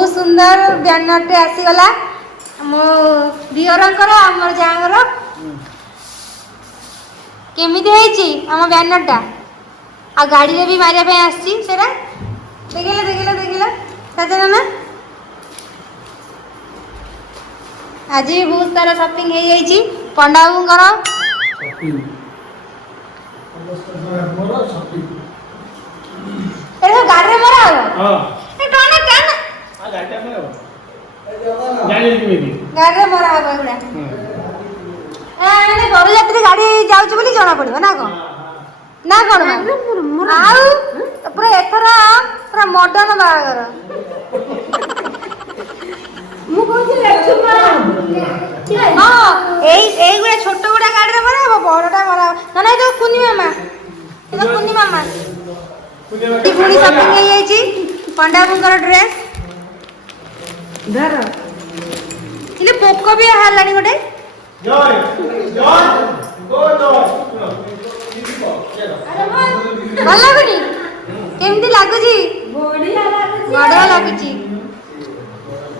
बहुत सुंदर बैनर आसीगला मो दियरंकर आमर जांगर केमिति हेची आम बैनर टा आ गाड़ी रे भी मारिया पे आसी सेरा देखिला सजना ना आज बहुत सारा शॉपिंग हो जाइए पंडा बाबूंकर एरे गाड़ी रे मरा हो ए टाना टाना आ गाड़ी में हो गाड़ी रे मरा हो गुडा ए बड़ यात्री गाड़ी जाउछ बोली जणा पड़िबो ना को ना कोन आउ पूरा एथरा पूरा मॉडर्न बागर मु कहती लेछुमा हां एई गुडा छोट गुडा गाड़ी रे मरा बड़टा मरा ना ना तो कुनी मामा ये पूरी शॉपिंग हो जाइए पंडा बुंकर ड्रेस धर इले पोको भी हालानी गोटे जय जय गो जय ଭଲ ଲାଗୁନି କେମିତି ଲାଗୁଛି ବଢିଆ ଲାଗୁଛି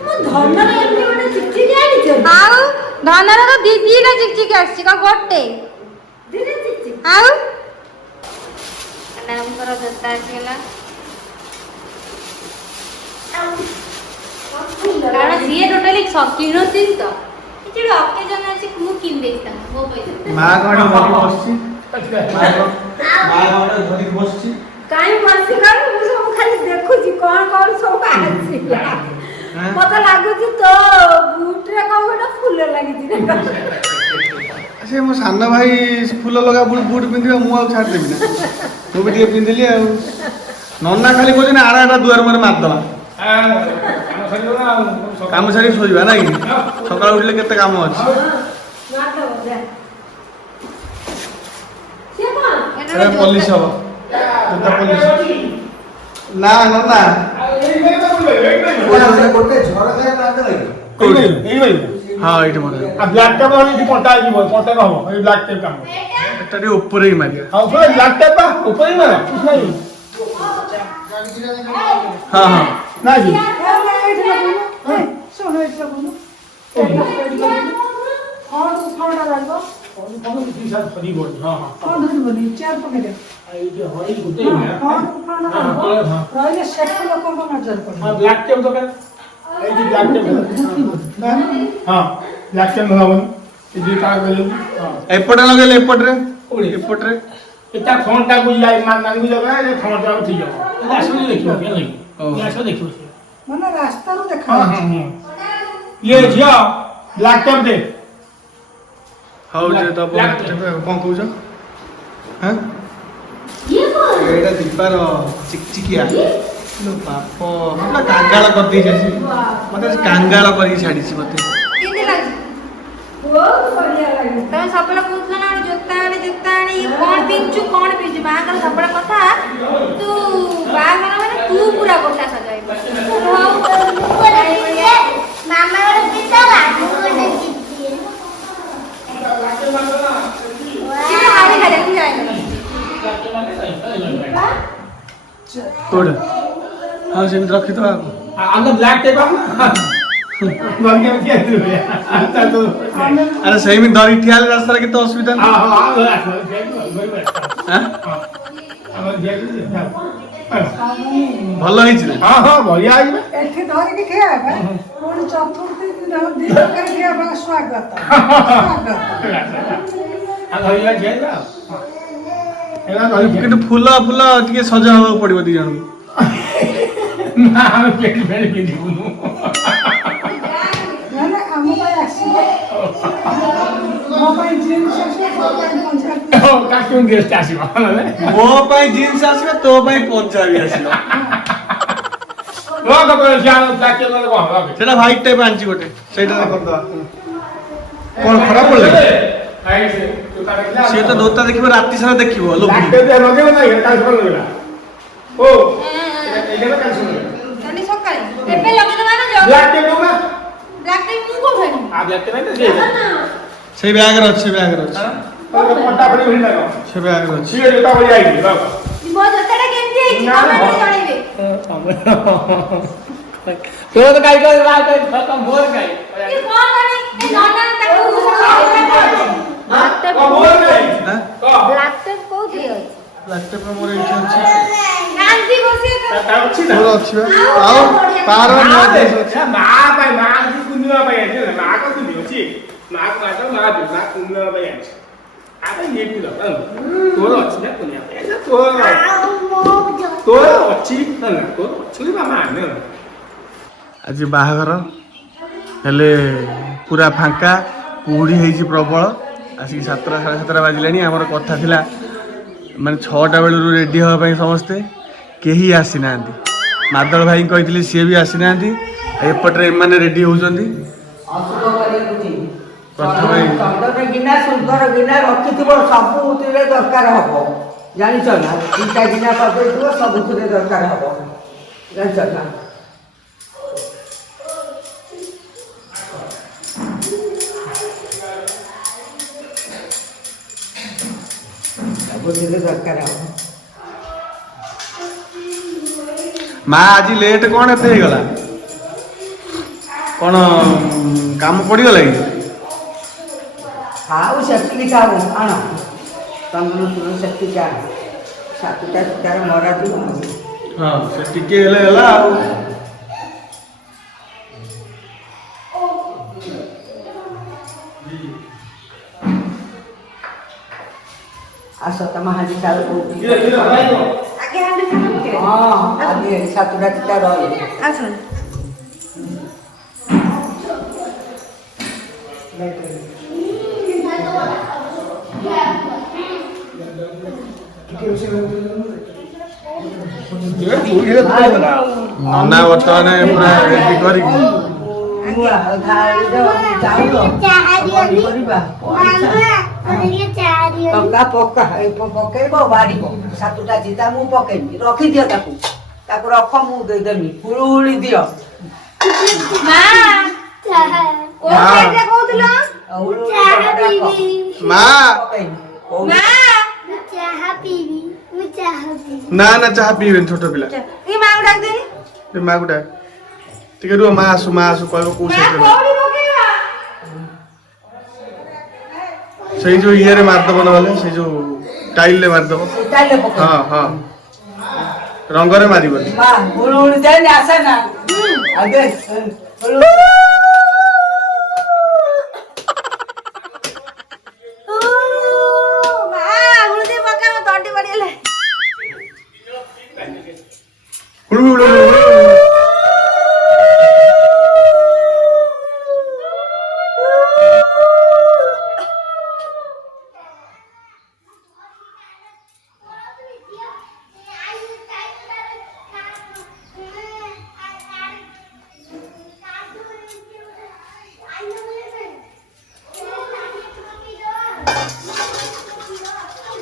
ମୁଁ ଧନର ଏମିତି ଗୋଟେ ଚିକଚିକି ଆଣିଛ ଆଉ ଧନର ତ ଦିଦିଟା ଚିକଚିକି ଆସିଛି କା ଗୋଟେ ଦିଦି ଚିକଚିକି ଆଉ ନାମଙ୍କର ଜୋତା ଆସିଗଲା କାରଣ ସିଏ ଟୋଟାଲି କିଣୁଛି ତ କିଛି ଗୋଟେ ଅକେଜନ ଅଛି ମୁଁ କିଣି ଦେଇଛି ମୋ ପଇସା ମା ଘରେ ଧରି ବସିଛି ମା ଘରେ ଧରି ବସିଛି କାଇଁ ବସି କାଇଁ ମୁଁ ସବୁ ଖାଲି ଦେଖୁଛି କଣ ସବୁ ଆସିଲା ମତେ ଲାଗୁଛି ତ ବୁଟରେ କଣ ଗୋଟେ ଫୁଲ ଲାଗିଛି ସେ ମୋ ସାନ ଭାଇ ଫୁଲ ଲଗା ବୁଟ ପିନ୍ଧିବା ମୁଁ ଆଉ ଛାଡ଼ି ଦେବି ନା ମୁଁ ବି ଟିକେ ପିନ୍ଧିଲି ଆଉ ନନା ଖାଲି କହୁଛି ନା ଆଡ଼ା ଦୁଆର ମୁହଁରେ ମାରିଦେବା କାମ ସାରି ଶୋଇବା ନାଇଁ ସକାଳୁ ଉଠିଲେ କେତେ କାମ ଅଛି ପୋଲିସ ହବ ନା ନନା ହଁ ଏଇଠି ମନେ ବ୍ଲାକ୍ ଟେପ୍ ଏଠି କଣ୍ଟା ହେଇଯିବ କଣ୍ଟା ହବ ଏଇ ବ୍ଲାକ୍ ଟେପ୍ କାମ এটা ଟିକେ ଉପରେ ହିଁ ମାରିବା ହଁ ପୁରା ବ୍ଲାକ୍ ଟେପ୍ ପା ଉପରେ ମାର କିଛି ନାହିଁ ହଁ ହଁ ନା କି ଏପଟେ ଲଗେଇଲେ ଏପଟରେ ଏପଟରେ ଏଟା ଫୋନଟା କୁ ଯାଇ ମାନୁ ଜଗା ଏ ଫୋନଟା ଉଠି যাব ଆସିଲେ ଦେଖିବ କେନ ଲାଗି ଆସିଲେ ଦେଖିବ ମାନେ ରାସ୍ତାରୁ ଦେଖା ये ଝିଅ ବ୍ଲାକ୍ ଟେପ୍ ଦେ ହଉ ଯେ ତ କଣ କହୁଛ ହାଁ ଏଇଟା ଦୀପାର ଚିକଚିକିଆ लो बाप मतलब कांगाल कर दी जैसे मतलब कांगाल कर छाड़ी मते केते लागी बहुत बढ़िया लागी तमे सबला पूछला ना जोता आने ये कौन पिंचू बागर सबला कथा तू बागर माने तू पूरा कोठा सजाई मामा रे पिता लागू कोटे चिट्ठी ये हारे हारे तू जाए तोड़ हाँ से भी रखी तो अंदर ब्लैक टेप ना बंगे में क्या है आता तो अरे सही में दरी ठियाल रास्ता के तो असुविधा हां हां हां हम जेल ଭଲ ହେଇଛି हां हां बढ़िया है एठी धरि के खिया बा कोन चतुर्थी दिन दिन कर खिया बा स्वागत आ भैया जेल जा କିନ୍ତୁ ଫୁଲ ଫୁଲ ଟିକେ ସଜା ହବାକୁ ପଡିବ ଦି ଜଣକୁ ନା ଆମେ ପେଟି ଫେରି ପିନ୍ଧିବୁନୁ ना ना हम भाई आसी ମୋ ପାଇଁ ଜିନ୍ସ ଆସିବ ମୋ ପାଇଁ ପଞ୍ଜାବୀ ଓ କାର୍ଟୁନ ଗେଷ୍ଟ ଆସିବ ମୋ ପାଇଁ ଜିନ୍ସ ଆସିବ ତୋ ପାଇଁ ପଞ୍ଜାବୀ ଆସିବ ରୋଗ করে জানো তাকে মানে কম সেটা হোয়াইট টাইপ আনছি গোটে সেইটা করদবা কোন খরাপ পড়লে আইছে তো তারে সে তো দোতা দেখিব রাতি সারা দেখিব লোক লাগতে দে লগে না এটা কাজ করে না ও এইটা কাজ করে কালি সকালে কেবে লগে দেবা না যাও ব্ল্যাক টেপ না ব্ল্যাক টেপ মু কো ভাই আ ব্ল্যাক টেপ না দে সেই ব্যাগের আছে ব্যাগের আছে তো পটা পড়ি ভিড় লাগো সে ব্যাগের আছে সিয়ে জোতা পড়ি আইছি বাবা মো জোতাটা কেমতি ହେଇଛି কমেন্ট জଣାইবে तो गाय का बात है खत्म मोर गाय ये कौन है ए नॉना ताकू मोर गाय ब्लैक टेप को दियो लैपटॉप में मोर इच्छा अछि गांधी बसी ता अछि ना मोर अछि आओ पार न देश अछि मा भाई मा की कुनिया भाई है ना मा का कुनिया अछि मा का तो मा दे मा कुनिया भाई है आबे ये की लो तोर अछि ना कुनिया भाई तोर अछि ना तोर अछि मामा ना आज बाहाघर हेले पूरा फांका कुहुड़ी ହେଇଛି प्रबल आसिक 7टा 7:30 बाजिलानी हमर कथा थिला माने 6टा बेलु रेडी होवा ପାଇଁ समस्ते केही आसी नांती मादल भाई कहितली सी भी आसी नांती एपटरे एमाने रेडी होउजंती प्रथमे चंदन गिना सुंदर गिना रखिथिबो सबुथिरे दरकार हबो जानिछ ना तीनटा गिना करदैथिबो सबुथिरे दरकार हबो जानिछ ना सबुथिरे दरकार हबो माँ आज लेट कौन एते गला कौन काम पड़ी गला कि खाऊ सेफ्टी खाऊ आण तंदुर सुन सेफ्टी का सातटा सुतार मरा दी हां से टिके हेले गला आ आस तम हांडी चाल को आगे हांडी खाना के हां आगे सातटा सुतार रही आसन नना वर्तमान पूरा रेडी करी बुआ घाड़ी दो चाउलो परिबा टंका पक्का पकेबो बाड़ीबो सातटा चिता मु पकेबी रखि दियो ताकू ताकू रख मु दे देमी हुळुहुळी दियो मां ओ केटा कहउतलो हुळुहुळी पीबी माँ मां ना ना चाह पीबे छोट पिला ई मां को डाक देनी ए माँ गुडा ठीक रुह माँ आसु कहबो को मां से कोडी पकेबा सही जो इये रे मार दबो नले से जो टाइल ले मार दबो टाइले पके हां हां रंग रे मारिबनी मां हुळुहुळी दे आसे ना आगे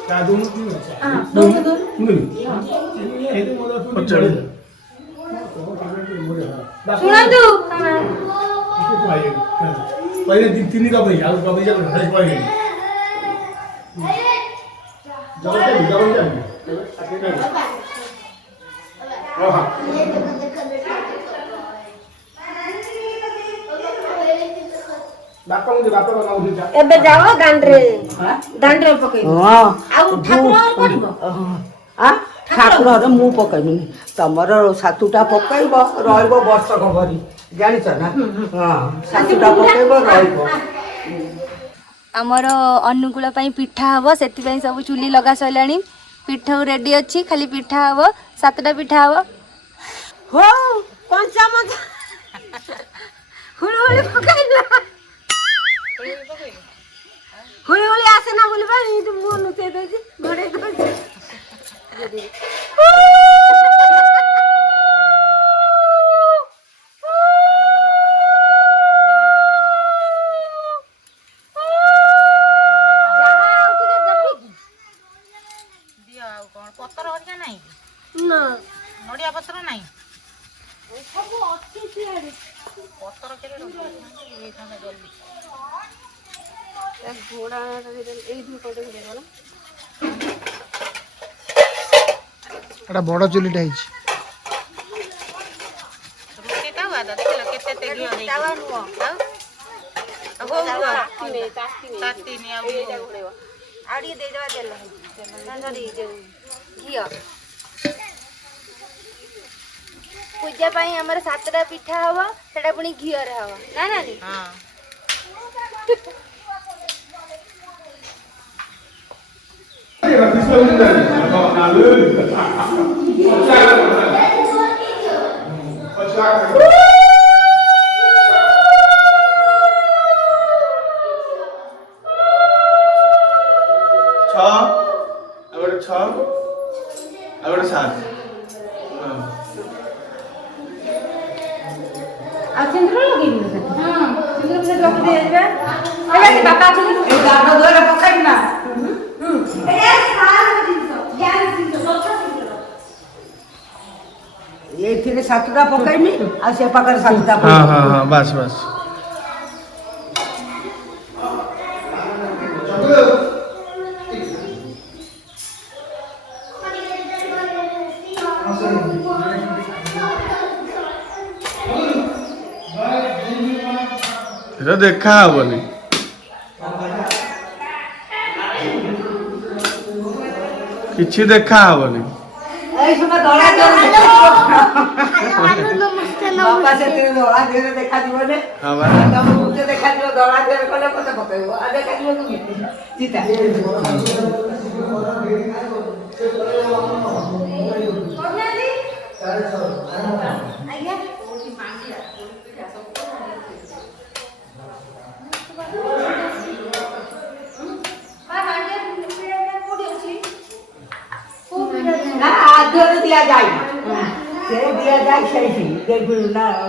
का दोनों की हां दोनों ये तो मोर अच्छा सुनंदु पहले तीन का भाई आलू का भाई जा पहले जाओ हां बापा मुझे बापा बना उठा एबे जाओ दांडरे पकई हां आ ठाकुर पड़िबो आ ठाकुर मु पकेबी तमर सातुटा पकेइब रहइब वर्षक भरी जानिछ ना हां सातुटा पकेइब रहइब आमर अनुकूल पिठा हम से सब चुली लगा सारे पिठा रेडी अच्छी खाली पिठा हम 7टा पिठा हम हो कंचा मजा हुळहुळी पकाइला हुळहुळी आसे ना बोलबा ई तो मन उते देजी घरे दोजी नड़िया पत्र नहीं सब अच्छी सियाड़ी पत्र के जल्दी घोड़ा एटा बड़ चुलीटा हिच रोटी ତାୱା ତ ଦେଖିଲ କେତେ ଘିଅ ହେଇଛି ତାୱା ନୁହଁ ହଉ ତାତିନି ଆଉ ଟିକେ ଦେଇଦେବା ତେଲ ଘିଅ ପୂଜା ପାଇଁ ଆମର 7ଟା ପିଠା ହବ ସେଟା ପୁଣି ଘିଅରେ ହବ ନା ନାନି ଏଥିରେ 7ଟା ପକେଇମି ଆଉ ସେ ପାଖରେ 7ଟା ବାସ୍ ବାସ୍ এটা দেখা হবনি କିଛି ଦେଖା ହବନି এই সময় দড়া দিয়ে বাবা ସେଥିରେ ଦଳା দিয়ে ଦେଖାଯିବ নে ତମ ମୁହଁରେ ଦେଖାଯିବ ଦଳା দিয়ে କଲେ ପଛେ ପକେଇବ ଆଉ ଦେଖାଯିବ କେମିତି ଚିତା ଆଜ୍ଞା ନା ଆଦର ଦିଆଯାଏ ସେ ଦିଆଯାଏ ସେଇଠି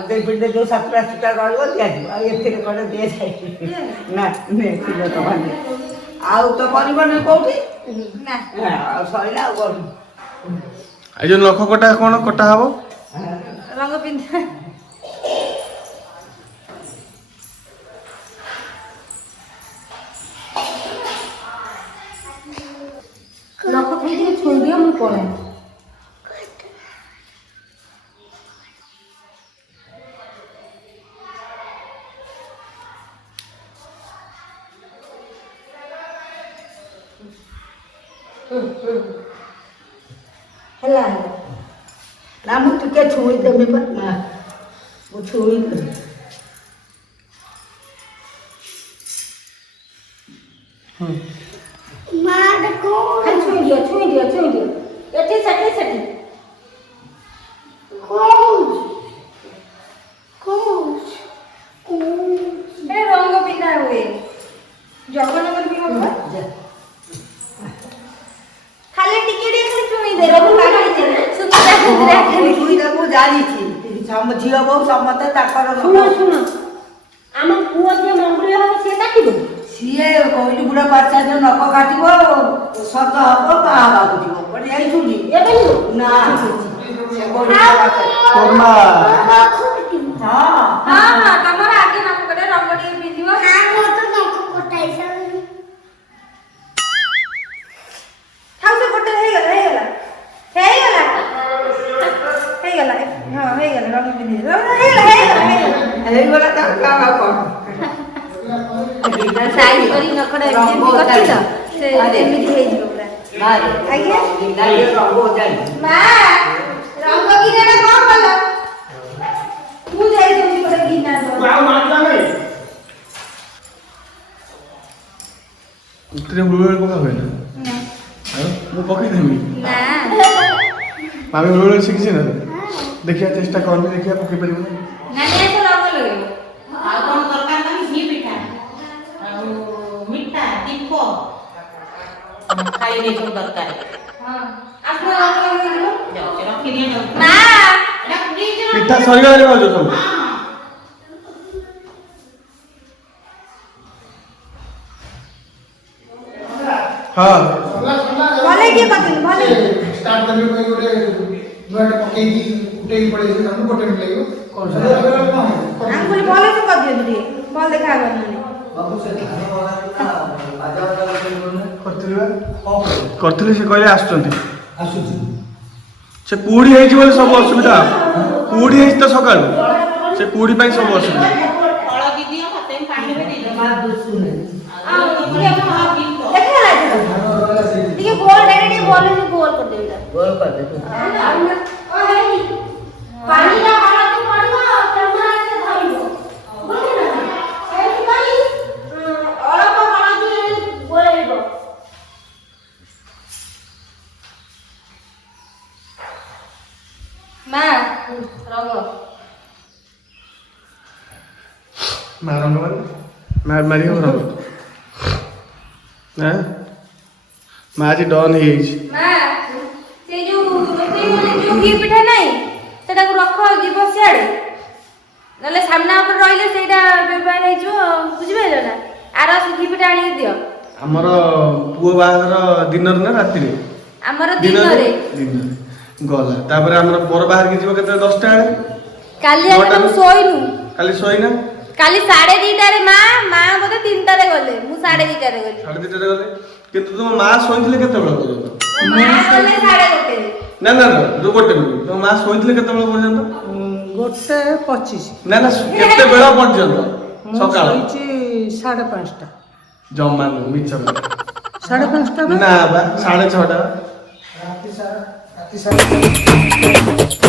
ଦେଇପିଠରେ ଯେଉଁ 7ଟା ସୁତା ରହିବ ଦିଆଯିବ ଆଉ ଏଥିରେ କ'ଣ ଦିଆଯାଏ ନା ଥିବ ତ ଭାଙ୍ଗି ଆଉ ତ କରିବନି କୋଉଠି ନା ଆଉ ସରିଲା ଆଉ କରୁ ଏ ଯୋଉ ନଖ କଟା କ'ଣ କଟା ହବ ରଙ୍ଗ ପିନ୍ଧା ନଖ ଖାଇ ଟିକେ ଛୁଇଁ ଦିଅ ମୁଁ ପଳାଏ ହେଲା ନା ମୁଁ ଟିକେ ଛୁଇଁ ଦେବି ବା ମୁଁ ଛୁଇଁ ଦେବି ଛୁଇଁ ଦିଅ ଏଠି ସେଠି ରଙ୍ଗ ପିନ୍ଧା ହୁଏ ଜଗନ୍ନାଥ ବି ହବ ଖାଲି ଟିକେ ଛୁଇଁ ଦେ ମୁଁ ଜାଣିଛି ଝିଅ ବୋଉ ସମସ୍ତେ ତାଙ୍କର ଶୁଣ ଆମ ପୁଅ ଯିଏ ମଙ୍ଗୁଳି ହବ ସିଏ କାଟିବ ସିଏ କୋଇଲି ବୁଢ଼ା ବାଚ୍ଚା ଯୋଉ ନଖ କାଟିବ ସତ ହବ ବାହା ହେବାକୁ ଯିବ ଯାଇଛୁନି ଏବେ ନା ସେ କୋଇଲି ହଁ ତମର ଆଗେ ନଖ କଟା ରଙ୍ଗ ଟିକେ ପିନ୍ଧିବ ଥାଉ ସେ ଗୋଟେ ହେଇଗଲା ହଁ ହେଇଗଲା ରଙ୍ଗ ପିନ୍ଧିବ ହେଇଗଲା ତାର କାମ ଆଉ କ'ଣ ସାଇଜ କରି ନଖଟା ଏମିତି କରିଛି ତ ସେ ଏମିତି ହେଇଯିବ ପୁରା ଆଜ୍ଞା ମା ରଙ୍ଗ ଗିନାଟା କ'ଣ କଲ ମୁଁ ଯାଇଥିଲି ଗୋଟେ ଗିନା ଉତରେ ହୁଳୁହୁଳି ପକା ହୁଏ ନା ମୁଁ ପକେଇଦେବି ନା ମାମି ହୁଳୁହୁଳି ଶିଖିଛି ନା ଦେଖିବା ଚେଷ୍ଟା କରନି ଦେଖିବା ପକେଇ ପାରିବ ନା ନାନୀ ଆସ ରଙ୍ଗ ଲଗେଇବ ଆଉ କ'ଣ ଦରକାର ନାହିଁ ଘି ପିଠା ଆଉ ମିଠା ଦୀପ ଖାଇଲେ ସବୁ ଦରକାର ହଁ ଆସ ରଙ୍ଗ ଲଗେଇବ ଯାଉଛି ରଖିଦିଏ ଯାଉଛି ମା ପିଠା ସରିଗଲାଣି ଭାଉଜ ସବୁ ହଁ ଭଲେ କିଏ କରିଥିଲି ଭଲେ ଷ୍ଟାର୍ଟ କରିବା ପାଇଁ ଗୋଟେ ନୂଆଟା ପକେଇକି ଉଠେଇକି ପଳେଇଛି ଆମକୁ ଗୋଟେ ମିନିଟ୍ ଲାଗିବ ଆଙ୍ଗୁଳି ଭଲେ ସେ କରିଦିଅନ୍ତୁ ଟିକେ ଭଲ ଦେଖାହବ କରିଥିଲି ସେ କହିଲେ ଆସୁଛନ୍ତି ସେ କୁହୁଡ଼ି ହେଇଛି ବୋଲି ସବୁ ଅସୁବିଧା କୁହୁଡ଼ି ହେଇଛି ତ ସକାଳୁ ସେ କୁଡି ପାଇଁ ସବୁ ଅସୁବିଧା। ହଳଦୀ ଦିଅ ମତେ ପାଣି ବି ଦେଇଦିଅ। ଟିକେ ଗୋଲ ଟିକେ ଗୋଲ ଗୋଲ କରିଦେବି ଗୋଲ କରିଦେ ପାଣି ଟା ହଳଦୀ ପଡିବ କ୍ୟାମେରା ସେ ଧରିବ ସେଇଥିପାଇଁ ଅଳପ ହଳଦୀ ଗୋଳେଇବ। ମା ରଙ୍ଗ ମା ରଙ୍ଗ ମାରି ହବ ରଙ୍ଗ ମା ଆଜି ଡନ୍ ହେଇଯାଇଛି। ମା ସେ ଯୋଉ ଘି ପିଠା ନାହିଁ ସେଟାକୁ ରଖ ଯିବ ସିଆଡେ ନହେଲେ ସାମ୍ନା ଉପରେ ରହିଲେ ସେଇଟା ବ୍ୟବହାର ହେଇଯିବ ବୁଝିପାରିଲ ନା। ଆର ଘି ପିଠା ଆଣିକି ଦିଅ। ଆମର ପୁଅ ବାହାଘର ଦିନରେ ନା ରାତିରେ? ଆମର ଦିନରେ ଗଲା। ତାପରେ ଆମର ବର ବାହାରିକି ଯିବ କେତେବେଳେ? 10ଟା ବେଳେ। କାଲି ଆମେ ଶୋଇନୁ। କାଲି ଶୋଇନା? କାଲି 2:30ରେ ମା ବୋଧେ 3ଟାରେ ଗଲେ, ମୁଁ 2:30ରେ ଗଲି। 2:30ରେ ଗଲେ କିନ୍ତୁ ତୁମ ମା ଶୋଇଥିଲେ କେତେବେଳେ ପର୍ଯ୍ୟନ୍ତ? ମା ଗଲେ 1:30ରେ। ନା ଯୋଉ 1 ମିନିଟ୍ ତୁମ ମା ଶୋଇଥିଲେ କେତେବେଳେ ପର୍ଯ୍ୟନ୍ତ? 1:25 ନା କେତେବେଳ ପର୍ଯ୍ୟନ୍ତ? ସକାଳ 5:30 ଜମା ନୁହଁ, ମିଛ କଥା। 5:30 ନା ବା 6:30